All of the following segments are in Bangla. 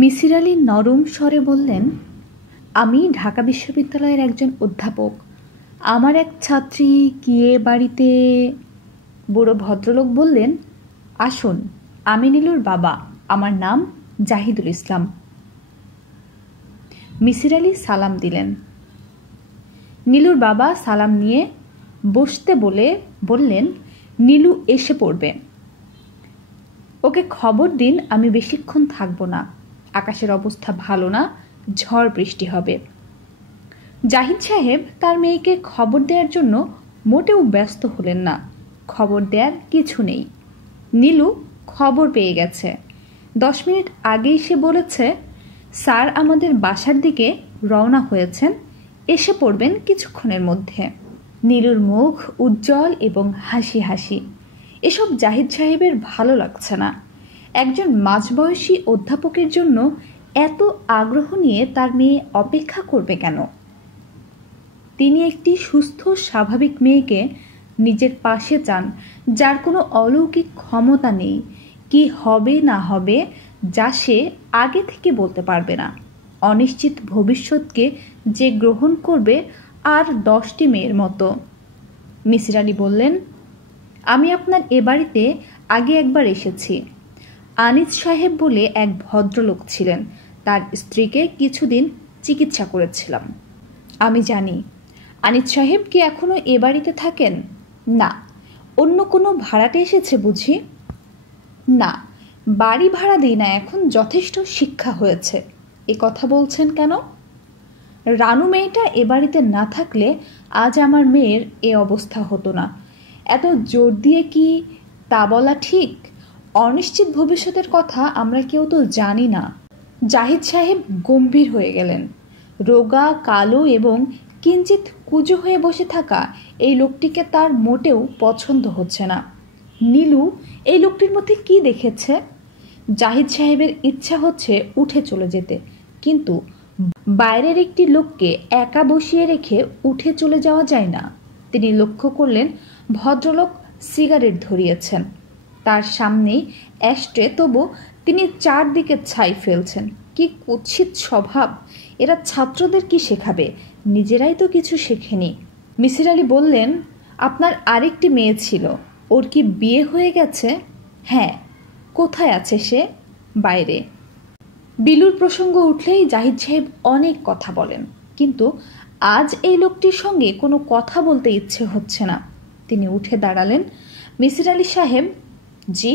মিসির আলী নরম স্বরে বললেন, আমি ঢাকা বিশ্ববিদ্যালয়ের একজন অধ্যাপক। আমার এক ছাত্রী গিয়ে বাড়িতে। বুড়ো ভদ্রলোক বললেন, আসুন, আমি নীলুর বাবা, আমার নাম জাহিদুল ইসলাম। মিসির আলী সালাম দিলেন। নীলুর বাবা সালাম নিয়ে বসতে বলে বললেন, নীলু এসে পড়বে, ওকে খবর দিন আমি বেশিক্ষণ থাকবো না, আকাশের অবস্থা ভালো না, ঝড় বৃষ্টি হবে। জাহিদ সাহেব তার মেয়েকে খবর দেওয়ার জন্য মোটেও ব্যস্ত হলেন না। খবর দেওয়ার কিছু নেই, নীলু খবর পেয়ে গেছে। 10 মিনিট আগেই সে বলেছে, স্যার আমাদের বাসার দিকে রওনা হয়েছেন, এসে পড়বেন কিছুক্ষণের মধ্যে। নীলুর মুখ উজ্জ্বল এবং হাসি হাসি। এসব জাহিদ সাহেবের ভালো লাগছে না। একজন মাঝবয়সী অধ্যাপকের জন্য এত আগ্রহ নিয়ে তার মেয়ে অপেক্ষা করবে কেন? তিনি একটি সুস্থ স্বাভাবিক মেয়েকে নিজের পাশে চান, যার কোনো অলৌকিক ক্ষমতা নেই, কি হবে না হবে যা সে আগে থেকে বলতে পারবে না। অনিশ্চিত ভবিষ্যৎকে যে গ্রহণ করবে আর 10টি মেয়ের মতো। মিসির আলী বললেন, আমি আপনার এ বাড়িতে আগে একবার এসেছি। আনিস সাহেব বলে এক ভদ্রলোক ছিলেন, তার স্ত্রীকে কিছুদিন চিকিৎসা করেছিলাম। আমি জানি। আনিস সাহেব কি এখনো এ বাড়িতে থাকেন? না। অন্য কোনো ভাড়াটে এসেছে বুঝি? না, বাড়ি ভাড়া দিই না, এখন যথেষ্ট শিক্ষা হয়েছে। এ কথা বলছেন কেন? রানু মেয়েটা এ বাড়িতে না থাকলে আজ আমার মেয়ের এ অবস্থা হতো না। এত জোর দিয়ে কি তা বলা ঠিক? অনিশ্চিত ভবিষ্যতের কথা আমরা কেউ তো জানি না। জাহিদ সাহেব গম্ভীর হয়ে গেলেন। রোগা, কালো এবং কিঞ্চিত কুঁজো হয়ে বসে থাকা এই লোকটিকে তার মোটেও পছন্দ হচ্ছে না। নীলু এই লোকটির মধ্যে কি দেখেছে? জাহিদ সাহেবের ইচ্ছা হচ্ছে উঠে চলে যেতে, কিন্তু বাইরের একটি লোককে একা বসিয়ে রেখে উঠে চলে যাওয়া যায় না। তিনি লক্ষ্য করলেন ভদ্রলোক সিগারেট ধরিয়েছেন, তার সামনেই অ্যাশট্রে, তবু তিনি চারদিকে ছাই ফেলছেন। কি কুৎসিত স্বভাব! এরা ছাত্রদের কি শেখাবে? নিজেরাই তো কিছু শেখেনি। মিসির আলী বললেন, আপনার আরেকটি মেয়ে ছিল, ওর কি বিয়ে হয়ে গেছে? হ্যাঁ। কোথায় আছে সে? বাইরে। বিলুর প্রসঙ্গ উঠলেই জাহিদ সাহেব অনেক কথা বলেন, কিন্তু আজ এই লোকটির সঙ্গে কোনো কথা বলতে ইচ্ছে হচ্ছে না। তিনি উঠে দাঁড়ালেন। মিসির আলী সাহেব, জি?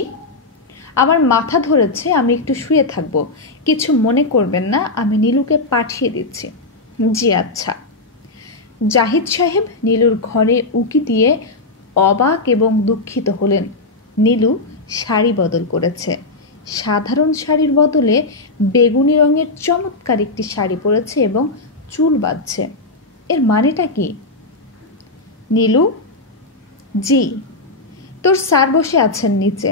আমার মাথা ধরেছে, আমি একটু শুয়ে থাকব, কিছু মনে করবেন না, আমি নীলুকে পাঠিয়ে দিচ্ছি। জি আচ্ছা। জাহিদ সাহেব নীলুর ঘরে উকি দিয়ে অবাক এবং দুঃখিত হলেন। নীলু শাড়ি বদল করেছে। সাধারণ শাড়ির বদলে বেগুনি রঙের চমৎকার একটি শাড়ি পরেছে এবং চুল বাঁধছে। এর মানেটা কি? নীলু, জি? তোর স্যার বসে আছেন নিচে।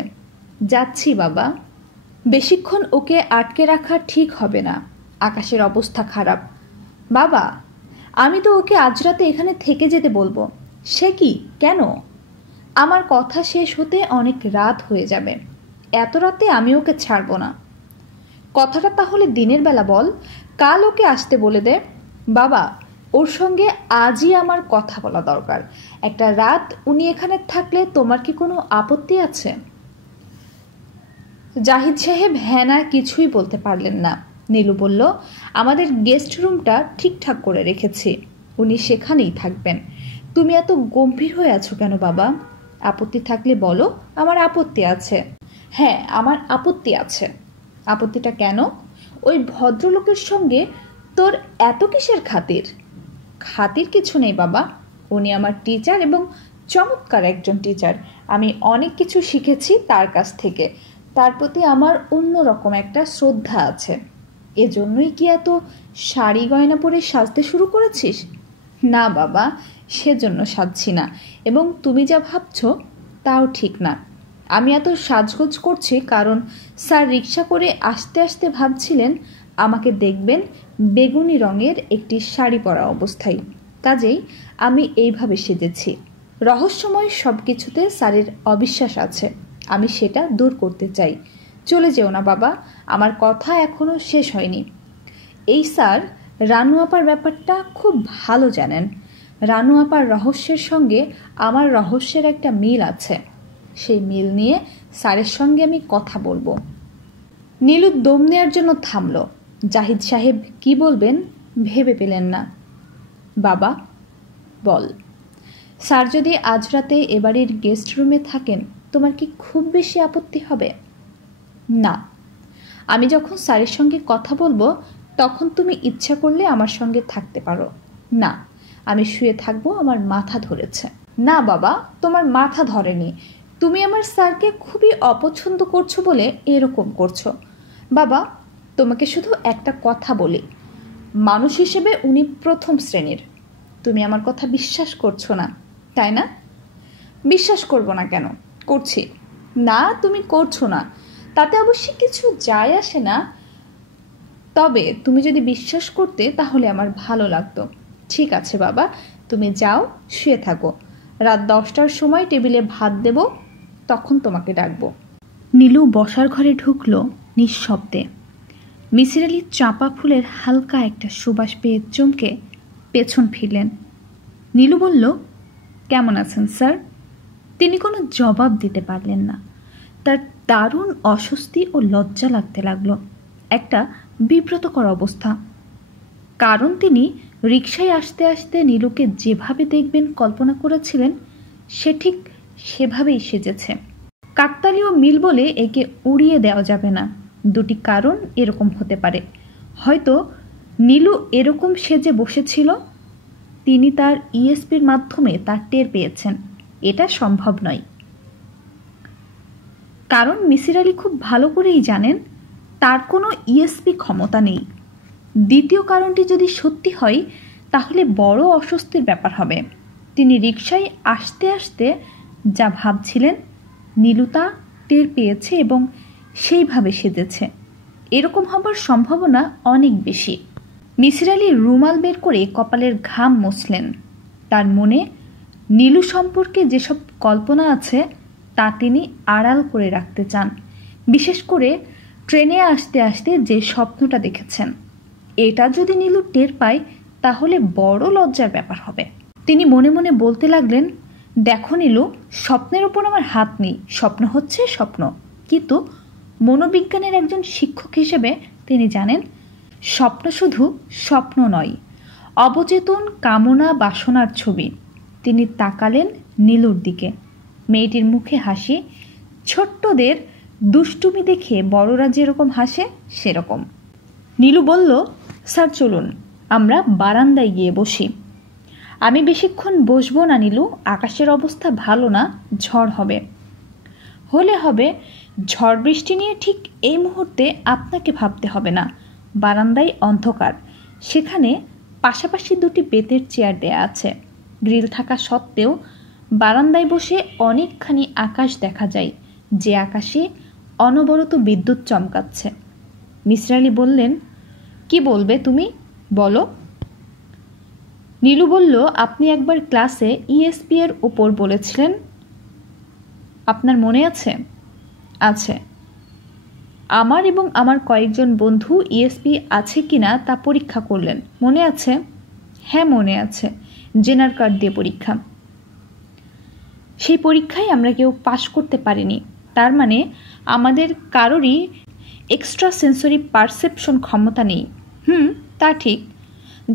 যাচ্ছি বাবা। বেশিক্ষণ ওকে আটকে রাখা ঠিক হবে না, আকাশের অবস্থা খারাপ। বাবা, আমি তো ওকে আজ রাতে এখানে থেকে যেতে বলবো। সে কি? কেন? আমার কথা শেষ হতে অনেক রাত হয়ে যাবে, এত রাতে আমি ওকে ছাড়বো না। কথাটা তাহলে দিনের বেলা বল, কাল ওকে আসতে বলে দে। বাবা, ওর সঙ্গে আজই আমার কথা বলা দরকার। একটা রাত উনি এখানে থাকলে তোমার কি কোনো আপত্তি আছে? জাহিদ সাহেব হ্যাঁ না কিছুই বলতে পারলেন না। নীলু বলল, আমাদের গেস্ট রুমটা ঠিকঠাক করে রেখেছি, উনি সেখানেই থাকবেন। তুমি এত গম্ভীর হয়ে আছো কেন বাবা? আপত্তি থাকলে বলো। আমার আপত্তি আছে। হ্যাঁ, আমার আপত্তি আছে। আপত্তিটা কেন? ওই ভদ্রলোকের সঙ্গে তোর এত কিসের খাতির? খাতির কিছু নেই বাবা, উনি আমার টিচার এবং চমৎকার একজন টিচার। আমি অনেক কিছু শিখেছি তার কাছ থেকে। তার প্রতি আমার অন্যরকম একটা শ্রদ্ধা আছে। এজন্যই কি এত শাড়ি গয়না পরে সাজতে শুরু করেছিস? না বাবা, সেজন্য সাজছি না, এবং তুমি যা ভাবছ তাও ঠিক না। আমি এত সাজগোজ করছি কারণ স্যার রিক্সা করে আসতে আসতে ভাবছিলেন আমাকে দেখবেন বেগুনি রঙের একটি শাড়ি পরা অবস্থায়, কাজেই আমি এইভাবে সেজেছি। রহস্যময় সব কিছুতে স্যারের অবিশ্বাস আছে, আমি সেটা দূর করতে চাই। চলে যেও না বাবা, আমার কথা এখনো শেষ হয়নি। এই স্যার রানু আপার ব্যাপারটা খুব ভালো জানেন। রানু আপার রহস্যের সঙ্গে আমার রহস্যের একটা মিল আছে। সেই মিল নিয়ে স্যারের সঙ্গে আমি কথা বলবো। নীলু দম নেওয়ার জন্য থামল। জাহিদ সাহেব কি বলবেন ভেবে পেলেন না। বাবা বল, স্যার যদি আজ রাতে এবাড়ির গেস্ট রুমে থাকেন তোমার কি খুব বেশি আপত্তি হবে? না, আমি যখন স্যারের সঙ্গে কথা বলবো তখন তুমি ইচ্ছা করলে আমার সঙ্গে থাকতে পারো। না, আমি শুয়ে থাকবো, আমার মাথা ধরেছে। না বাবা, তোমার মাথা ধরেনি, তুমি আমার স্যারকে খুবই অপছন্দ করছো বলে এরকম করছো। বাবা তোমাকে শুধু একটা কথা বলি, মানুষ হিসেবে উনি প্রথম শ্রেণীর। তুমি আমার কথা বিশ্বাস করছো না তাই না? বিশ্বাস করবো না কেন? করছি। না, তুমি করছো না, তাতে অবশ্যই কিছু যায় আসে না। তবে তুমি যদি বিশ্বাস করতে তাহলে আমার ভালো লাগতো। ঠিক আছে বাবা, তুমি যাও, শুয়ে থাকো। রাত 10টার সময় টেবিলে ভাত দেব, তখন তোমাকে ডাকবো। নীলু বসার ঘরে ঢুকলো নিঃশব্দে। মিসির আলি চাঁপা ফুলের হালকা একটা সুবাস পেয়ে চমকে পেছন ফিরলেন। নীলু বলল, কেমন আছেন স্যার? তিনি কোনো জবাব দিতে পারলেন না। তার দারুণ অস্বস্তি ও লজ্জা লাগতে লাগলো, একটা বিব্রতকর অবস্থা। কারণ তিনি রিকশায় আসতে আসতে নীলুকে যেভাবে দেখবেন কল্পনা করেছিলেন সে ঠিক সেভাবেই সেজেছে। কাকতালীয় মিল বলে একে উড়িয়ে দেওয়া যাবে না। দুটি কারণ এরকম হতে পারে। হয়তো নীলু এরকম সেজে বসেছিল, তিনি তার ইএসপির মাধ্যমে তার টের পেয়েছেন। এটা সম্ভব নয়, কারণ মিসির আলি খুব ভালো করেই জানেন তার কোনো ইএসপি ক্ষমতা নেই। দ্বিতীয় কারণটি যদি সত্যি হয় তাহলে বড় অস্বস্তির ব্যাপার হবে। তিনি রিকশায় আসতে আসতে যা ভাবছিলেন নীলু তা টের পেয়েছে এবং সেইভাবে সেজেছে। এরকম হবার সম্ভাবনা অনেক বেশি। মিসির আলি রুমাল বের করে কপালের ঘাম মুছলেন। তার মনে নীলু সম্পর্কে যেসব কল্পনা আছে তা তিনি আড়াল করে রাখতে চান। বিশেষ করে ট্রেনে আসতে আসতে যে স্বপ্নটা দেখেছেন, এটা যদি নীলু টের পায় তাহলে বড় লজ্জার ব্যাপার হবে। তিনি মনে মনে বলতে লাগলেন, দেখো নীলু, স্বপ্নের ওপর আমার হাত নেই, স্বপ্ন হচ্ছে স্বপ্ন। কিন্তু মনোবিজ্ঞানের একজন শিক্ষক হিসেবে তিনি জানেন স্বপ্ন শুধু স্বপ্ন নয়, অবচেতন কামনা বাসনার ছবি। তিনি তাকালেন নীলুর দিকে। মেয়েটির মুখে হাসি, ছোট্টদের দুষ্টুমি দেখে বড়রা যেরকম হাসে সেরকম। নীলু বলল, স্যার চলুন আমরা বারান্দায় গিয়ে বসি। আমি বেশিক্ষণ বসবো না নীলু, আকাশের অবস্থা ভালো না, ঝড় হবে। হলে হবে, ঝড় বৃষ্টি নিয়ে ঠিক এই মুহূর্তে আপনাকে ভাবতে হবে না। বারান্দায় অন্ধকার, সেখানে পাশাপাশি দুটি বেতের চেয়ার দেয়া আছে। গ্রিল থাকা সত্ত্বেও বারান্দায় বসে অনেকখানি আকাশ দেখা যায়, যে আকাশে অনবরত বিদ্যুৎ চমকাচ্ছে। মিসির আলি বললেন, কি বলবে তুমি, বলো। নীলু বলল, আপনি একবার ক্লাসে ইএসপি এর ওপর বলেছিলেন, আপনার মনে আছে? আছে। আমার এবং আমার কয়েকজন বন্ধু ইএসপি আছে কিনা তা পরীক্ষা করলেন, মনে আছে? হ্যাঁ মনে আছে, জেনার কার্ড দিয়ে পরীক্ষা। সেই পরীক্ষায় আমরা কেউ পাশ করতে পারিনি। তার মানে আমাদের কারোরই এক্সট্রা সেন্সরি পারসেপশন ক্ষমতা নেই। তা ঠিক।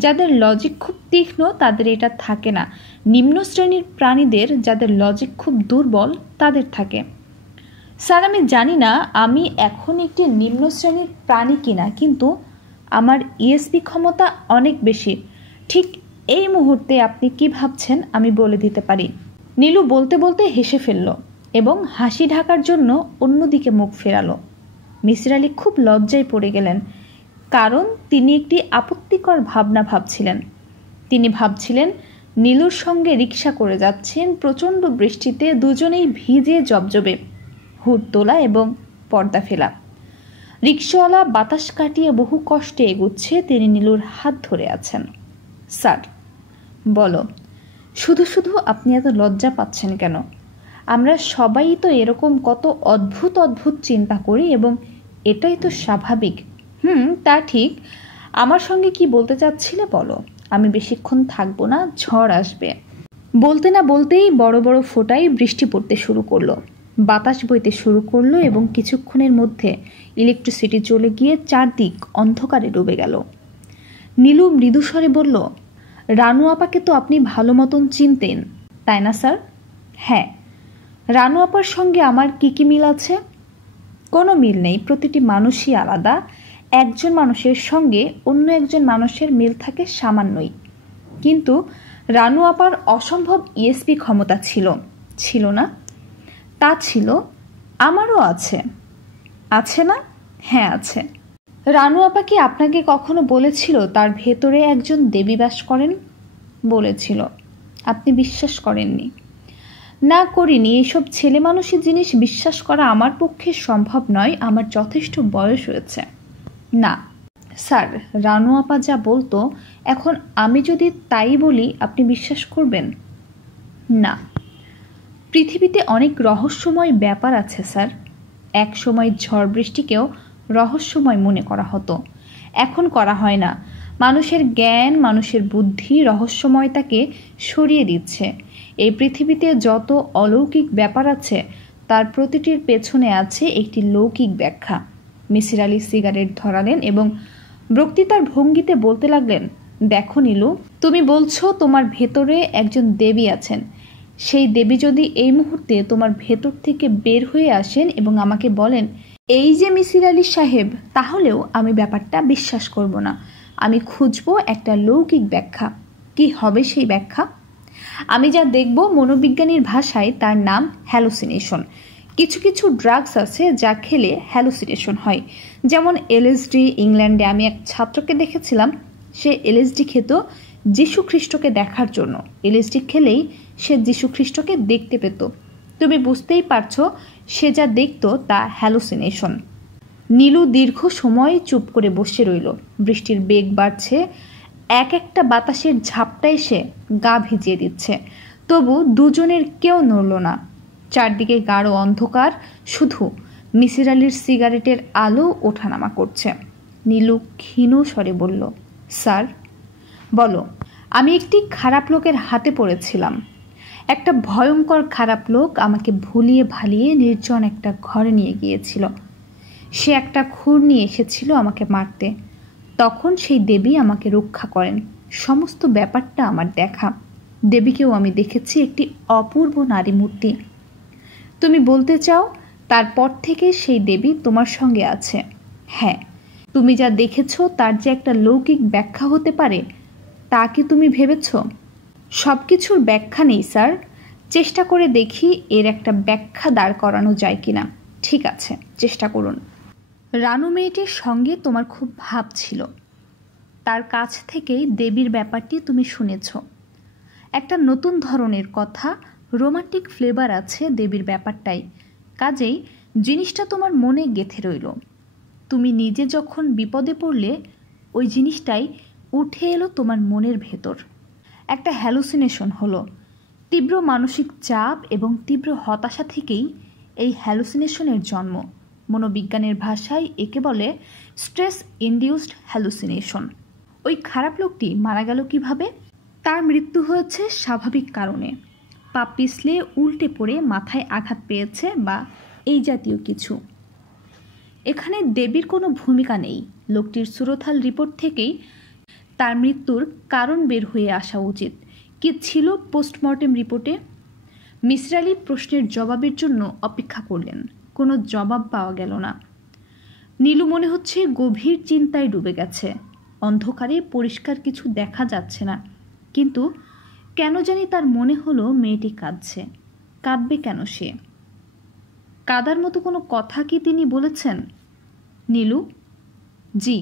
যাদের লজিক খুব তীক্ষ্ণ তাদের এটা থাকে না। নিম্ন শ্রেণীর প্রাণীদের যাদের লজিক খুব দুর্বল তাদের থাকে। স্যার আমি জানি না আমি এখন একটি নিম্ন শ্রেণীর প্রাণী কিনা, কিন্তু আমার ইএসপি ক্ষমতা অনেক বেশি। ঠিক এই মুহূর্তে আপনি কি ভাবছেন আমি বলে দিতে পারি। নীলু বলতে বলতে হেসে ফেলল এবং হাসি ঢাকার জন্য অন্যদিকে মুখ ফেরালো। মিসির আলি খুব লজ্জায় পড়ে গেলেন, কারণ তিনি একটি আপত্তিকর ভাবনা ভাবছিলেন। তিনি ভাবছিলেন নীলুর সঙ্গে রিকশা করে যাচ্ছেন প্রচণ্ড বৃষ্টিতে, দুজনেই ভিজে জবজবে, হুড তোলা এবং পর্দা ফেলা। রিকশাওয়ালা বাতাস কাটিয়ে বহু কষ্টে এগুচ্ছে, তিনি নীলুর হাত ধরে আছেন। স্যার বলো, শুধু শুধু আপনি এত লজ্জা পাচ্ছেন কেন? আমরা সবাই তো এরকম কত অদ্ভুত অদ্ভুত চিন্তা করি এবং এটাই তো স্বাভাবিক। তা ঠিক। আমার সঙ্গে কি বলতে চাচ্ছিলে বলো, আমি বেশিক্ষণ থাকবো না, ঝড় আসবে। বলতে না বলতেই বড় বড় ফোঁটায় বৃষ্টি পড়তে শুরু করলো, বাতাস বইতে শুরু করলো এবং কিছুক্ষণের মধ্যে ইলেকট্রিসিটি চলে গিয়ে চারদিক অন্ধকারে ডুবে গেল। নীলু মৃদুস্বরে বলল, রানু আপাকে তো আপনি ভালো মতন চিনতেন, তাই না স্যার? হ্যাঁ। রানু আপার সঙ্গে আমার কি মিল আছে? কোনো মিল নেই, প্রতিটি মানুষই আলাদা। একজন মানুষের সঙ্গে অন্য একজন মানুষের মিল থাকে সামান্যই। কিন্তু রানু আপার অসম্ভব ইএসপি ক্ষমতা ছিল না? তা ছিল। আমারও আছে। আছে না? হ্যাঁ আছে। রানু আপা কি আপনাকে কখনো বলেছিল তার ভেতরে একজন দেবী বাস করেন? বলেছিল। আপনি বিশ্বাস করেননি? না, করিনি। এইসব ছেলে মানুষের জিনিস বিশ্বাস করা আমার পক্ষে সম্ভব নয়, আমার যথেষ্ট বয়স হয়েছে। না স্যার, রানু আপা যা বলতো, এখন আমি যদি তাই বলি আপনি বিশ্বাস করবেন? না। পৃথিবীতে অনেক রহস্যময় ব্যাপার আছে স্যার। এক সময় ঝড় বৃষ্টিকেও রহস্যময় মনে করা হতো, এখন করা হয় না। মানুষের জ্ঞান, মানুষের বুদ্ধি রহস্যময়তাকে সরিয়ে দিচ্ছে। এই পৃথিবীতে যত অলৌকিক ব্যাপার আছে তার প্রতিটির পেছনে আছে একটি লৌকিক ব্যাখ্যা। মিসির আলি সিগারেট ধরালেন এবং বক্তৃতার ভঙ্গিতে বলতে লাগলেন, দেখো নীলু, তুমি বলছো তোমার ভেতরে একজন দেবী আছেন। সেই দেবী যদি এই মুহূর্তে তোমার ভেতর থেকে বের হয়ে আসেন এবং আমাকে বলেন, এই যে মিসির আলি সাহেব, তাহলেও আমি ব্যাপারটা বিশ্বাস করব না। আমি খুঁজব একটা লৌকিক ব্যাখ্যা। কি হবে সেই ব্যাখ্যা? আমি যা দেখব, মনোবিজ্ঞানীর ভাষায় তার নাম হ্যালুসিনেশন। কিছু কিছু ড্রাগস আছে যা খেলে হ্যালুসিনেশন হয়, যেমন এলএসডি। ইংল্যান্ডে আমি এক ছাত্রকে দেখেছিলাম, সে এলএসডি খেত যীশু খ্রিস্টকে দেখার জন্য। এলএসডি খেলেই সে যীশু খ্রিস্টকে দেখতে পেত। তুমি বুঝতেই পারছো, সে যা দেখত তা হ্যালুসিনেশন। নীলু দীর্ঘ সময় চুপ করে বসে রইল। বৃষ্টির বেগ বাড়ছে, এক একটা বাতাসের ঝাপটা এসে গা ভিজিয়ে দিচ্ছে। তবু দুজনের কেউ নড়ল না। চারদিকে গাঢ় অন্ধকার, শুধু মিসির আলির সিগারেটের আলো ওঠানামা করছে। নীলু ক্ষীণ স্বরে বলল, স্যার। বলো। আমি একটি খারাপ লোকের হাতে পড়েছিলাম। একটা ভয়ঙ্কর খারাপ লোক আমাকে ভুলিয়ে ভালিয়ে নির্জন একটা ঘরে নিয়ে গিয়েছিল। সে একটা খুর নিয়ে এসেছিল আমাকে মারতে। তখন সেই দেবী আমাকে রক্ষা করেন। সমস্ত ব্যাপারটা আমার দেখা। দেবীকেও আমি দেখেছি, একটি অপূর্ব নারী মূর্তি। তুমি বলতে চাও তারপর থেকে সেই দেবী তোমার সঙ্গে আছে? হ্যাঁ। তুমি যা দেখেছ তার যে একটা লৌকিক ব্যাখ্যা হতে পারে, তা কি তুমি ভেবেছ? সব কিছুর ব্যাখ্যা নেই স্যার। চেষ্টা করে দেখি এর একটা ব্যাখ্যা দাঁড় করানো যায় কিনা। ঠিক আছে, চেষ্টা করুন। রানু মেয়েটির সঙ্গে তোমার খুব ভাব ছিল। তার কাছ থেকেই দেবীর ব্যাপারটি তুমি শুনেছ। একটা নতুন ধরনের কথা, রোমান্টিক ফ্লেভার আছে দেবীর ব্যাপারটাই। কাজেই জিনিসটা তোমার মনে গেঁথে রইল। তুমি নিজে যখন বিপদে পড়লে, ওই জিনিসটাই উঠে এলো তোমার মনের ভেতর। একটা হ্যালুসিনেশন হলো। তীব্র মানসিক চাপ এবং তীব্র হতাশা থেকেই এই হ্যালুসিনেশনের জন্ম। মনোবিজ্ঞানের ভাষায় একে বলে স্ট্রেস ইনডিউসড হ্যালুসিনেশন। ওই খারাপ লোকটি মারা গেল কিভাবে? তার মৃত্যু হয়েছে স্বাভাবিক কারণে। পা পিছলে উল্টে পড়ে মাথায় আঘাত পেয়েছে বা এই জাতীয় কিছু। এখানে দেবীর কোনো ভূমিকা নেই। লোকটির সুরথাল রিপোর্ট থেকেই তার মৃত্যুর কারণ বের হয়ে আসা উচিত। কি ছিল পোস্টমর্টেম রিপোর্টে? মিসির আলি প্রশ্নের জবাবের জন্য অপেক্ষা করলেন। কোনো জবাব পাওয়া গেল না। নীলু মনে হচ্ছে গভীর চিন্তায় ডুবে গেছে। অন্ধকারে পরিষ্কার কিছু দেখা যাচ্ছে না, কিন্তু কেন জানি তার মনে হলো মেয়েটি কাঁদছে। কাঁদবে কেন সে? কাদার মতো কোনো কথা কি তিনি বলেছেন? নীলু। জি।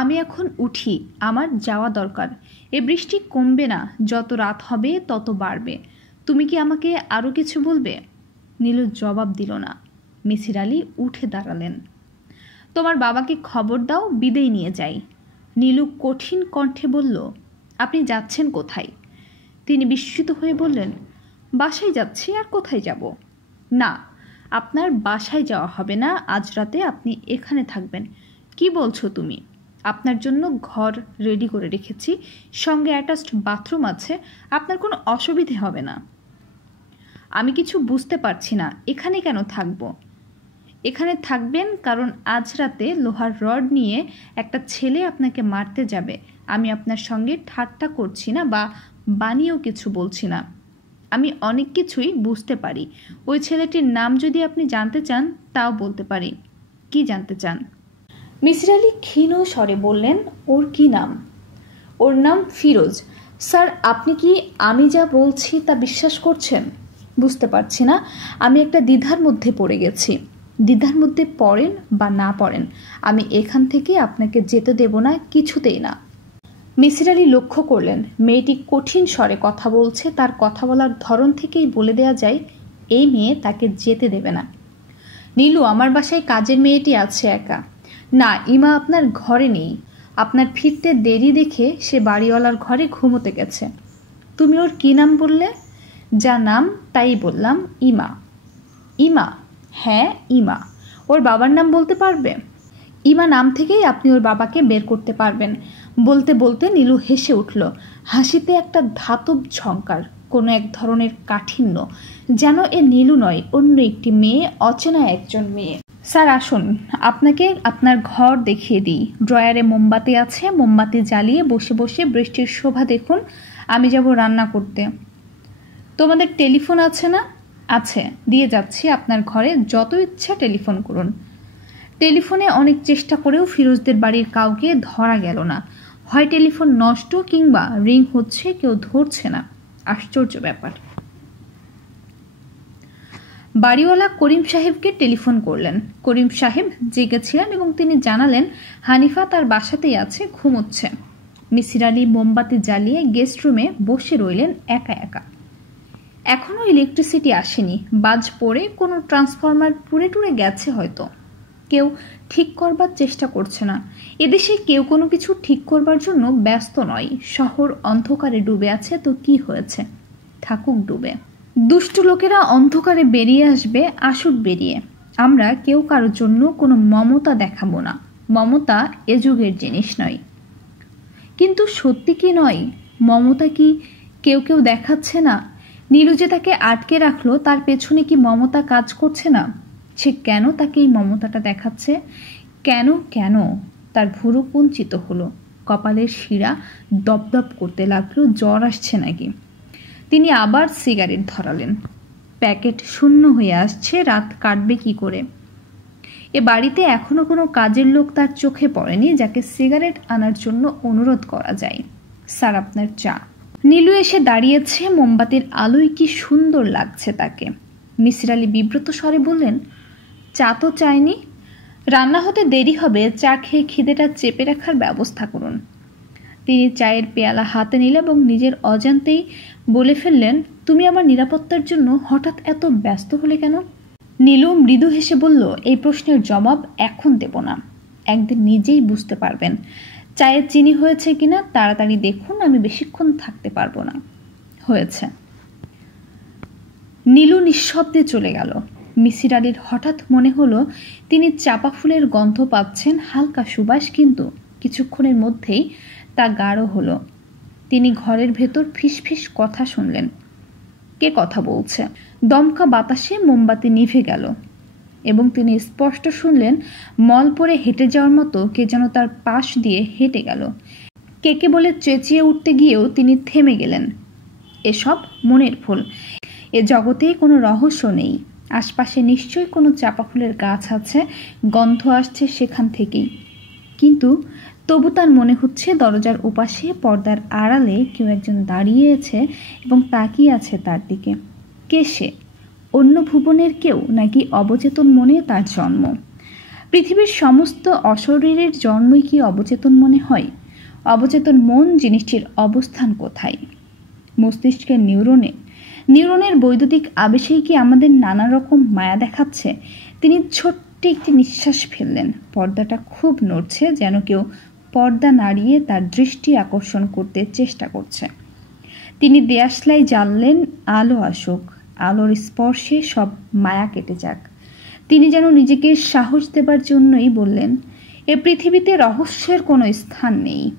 আমি এখন উঠি, আমার যাওয়া দরকার। এ বৃষ্টি কমবে না, যত রাত হবে তত বাড়বে। তুমি কি আমাকে আরও কিছু বলবে? নীলু জবাব দিল না। মিসির আলি উঠে দাঁড়ালেন। তোমার বাবাকে খবর দাও, বিদেয় নিয়ে যাই। নীলু কঠিন কণ্ঠে বলল, আপনি যাচ্ছেন কোথায়? তিনি বিস্মিত হয়ে বললেন, বাসায় যাচ্ছি, আর কোথায় যাব? না, আপনার বাসায় যাওয়া হবে না, আজ রাতে আপনি এখানে থাকবেন। কি বলছো তুমি? আপনার জন্য ঘর রেডি করে রেখেছি, সঙ্গে অ্যাটাচড বাথরুম আছে, আপনার কোনো অসুবিধে হবে না। আমি কিছু বুঝতে পারছি না, এখানে কেন থাকবো? এখানে থাকবেন কারণ আজ রাতে লোহার রড নিয়ে একটা ছেলে আপনাকে মারতে যাবে। আমি আপনার সঙ্গে ঠাট্টা করছি না বা বানিয়েও কিছু বলছি না। আমি অনেক কিছুই বুঝতে পারি। ওই ছেলেটির নাম যদি আপনি জানতে চান তাও বলতে পারি। কি জানতে চান? মিসির আলি ক্ষীণ স্বরে বললেন, ওর কি নাম? ওর নাম ফিরোজ। স্যার, আপনি কি আমি যা বলছি তা বিশ্বাস করছেন? বুঝতে পারছি না, আমি একটা দ্বিধার মধ্যে পড়ে গেছি। দ্বিধার মধ্যে পড়েন বা না পড়েন, আমি এখান থেকে আপনাকে যেতে দেব না, কিছুতেই না। মিসির আলি লক্ষ্য করলেন মেয়েটি কঠিন স্বরে কথা বলছে। তার কথা বলার ধরন থেকেই বলে দেওয়া যায় এই মেয়ে তাকে যেতে দেবে না। নীলু, আমার বাসায় কাজের মেয়েটি আছে একা। না, ইমা আপনার ঘরে নেই। আপনার ফিরতে দেরি দেখে সে বাড়িওয়ালার ঘরে ঘুমোতে গেছে। তুমি ওর কি নাম বললে? যা নাম তাই বললাম, ইমা। ইমা? হ্যাঁ, ইমা। ওর বাবার নাম বলতে পারবে? ইমা নাম থেকেই আপনি ওর বাবাকে বের করতে পারবেন। বলতে বলতে নীলু হেসে উঠল। হাসিতে একটা ধাতব ঝংকার, কোনো এক ধরনের কাঠিন্য, যেন এ নীলু নয়, অন্য একটি মেয়ে, অচেনা একজন মেয়ে। স্যার আসুন, আপনাকে আপনার ঘর দেখিয়ে দিই। ড্রয়ারে মোমবাতি আছে, মোমবাতি জ্বালিয়ে বসে বসে বৃষ্টির শোভা দেখুন। আমি যাব রান্না করতে। তোমাদের টেলিফোন আছে না? আছে, দিয়ে যাচ্ছি আপনার ঘরে, যত ইচ্ছা টেলিফোন করুন। টেলিফোনে অনেক চেষ্টা করেও ফিরোজদের বাড়ির কাউকে ধরা গেল না। হয় টেলিফোন নষ্ট কিংবা রিং হচ্ছে, কেউ ধরছে না। আশ্চর্য ব্যাপার। বাড়িওয়ালা করিম সাহেবকে টেলিফোন করলেন। করিম সাহেব জেগেছিলেন এবং তিনি জানালেন হানিফা তার বাসাতেই আছে, ঘুমোচ্ছে। মিসির আলি মোমবাতি জ্বালিয়ে গেস্ট রুমে বসে রইলেন একা একা। এখনো ইলেকট্রিসিটি আসেনি। বাজ পড়ে কোনো ট্রান্সফরমার পুড়ে টুড়ে গেছে হয়তো। কেউ ঠিক করবার চেষ্টা করছে না। এদেশে কেউ কোনো কিছু ঠিক করবার জন্য ব্যস্ত নয়। শহর অন্ধকারে ডুবে আছে, তো কি হয়েছে, থাকুক ডুবে। দুষ্ট লোকেরা অন্ধকারে বেরিয়ে আসবে, আসুক বেরিয়ে। আমরা কেউ কারোর জন্য কোনো মমতা দেখাবো না। মমতা এ যুগের জিনিস নয়। কিন্তু সত্যি কি নয়? মমতা কি কেউ কেউ দেখাচ্ছে না? নীলু যে তাকে আটকে রাখলো, তার পেছনে কি মমতা কাজ করছে না? সে কেন তাকে এই মমতাটা দেখাচ্ছে? কেন কেন? তার ভুরু কুঞ্চিত হলো, কপালের শিরা দপদপ করতে লাগলো, জ্বর আসছে নাকি? তিনি আবার সিগারেট ধরালেন। প্যাকেট শূন্য হয়ে আসছে, রাত কাটবে কি করে? এ বাড়িতে এখনো কোনো কাজের লোক তার চোখে পড়েনি যাকে সিগারেট আনার জন্য অনুরোধ করা যায়। স্যার, আপনার চা। নীলু এসে দাঁড়িয়েছে, মোমবাতির আলোয় কি সুন্দর লাগছে তাকে। মিসির আলি বিব্রত স্বরে বললেন, চা তো চাইনি। রান্না হতে দেরি হবে, চা খেয়ে খিদেটা চেপে রাখার ব্যবস্থা করুন। তিনি চায়ের পেয়ালা হাতে নিলেন এবং নিজের অজান্তেই বলে ফেললেন, তুমি আমার নিরাপত্তার জন্য হঠাৎ এত ব্যস্ত হলে কেন? নীলু মৃদু হেসে বলল, এই প্রশ্নের জবাব এখন দেব না, একদিন নিজেই বুঝতে পারবেন। চায়ে চিনি হয়েছে কিনা তাড়াতাড়ি দেখুন, আমি বেশিক্ষণ থাকতে পারবো না। হয়েছে। নীলু নিঃশব্দে চলে গেল। মিসির আলির হঠাৎ মনে হলো তিনি চাপা ফুলের গন্ধ পাচ্ছেন, হালকা সুবাস, কিন্তু কিছুক্ষণের মধ্যেই তা গাঢ় হলো। তিনি ঘরের ভেতর ফিসফিস কথা শুনলেন। কে কথা বলছে? দমকা বাতাসে মোমবাতি নিভে গেল এবং তিনি স্পষ্ট শুনলেন মল পরে হেঁটে যাওয়ার মতো কে যেন তার পাশ দিয়ে হেঁটে গেল। কে বলে চেঁচিয়ে উঠতে গিয়েও তিনি থেমে গেলেন। এসব মনের ভুল। এ জগতে কোনো রহস্য নেই। আশপাশে নিশ্চয়ই কোনো চাপা ফুলের গাছ আছে, গন্ধ আসছে সেখান থেকেই। কিন্তু তবু তার মনে হচ্ছে দরজার ওপাশে পর্দার আড়ালে কেউ একজন দাঁড়িয়ে আছে এবং তাকিয়ে আছে তার দিকে। কে সে? অন্য ভুবনের কেউ, নাকি অবচেতন মনে তার জন্ম? পৃথিবীর সমস্ত অশরীরের জন্মই কি অবচেতন মনে হয়? অবচেতন মন জিনিসটির অবস্থান কোথায়? মস্তিষ্কের নিউরনের বৈদ্যুতিক আবেশেই কি আমাদের নানা রকম মায়া দেখাচ্ছে? তিনি ছোট্ট একটি নিঃশ্বাস ফেললেন। পর্দাটা খুব নড়ছে, যেন কেউ পর্দা নাড়িয়ে তার দৃষ্টি আকর্ষণ করতে চেষ্টা করছে। তিনি দেয়াশলাই জ্বাললেন, আলো আসুক, আলোর স্পর্শে সব মায়া কেটে যাক। তিনি যেন নিজেকে সাহস দেবার জন্যই বললেন, এ পৃথিবীতে রহস্যের কোনো স্থান নেই।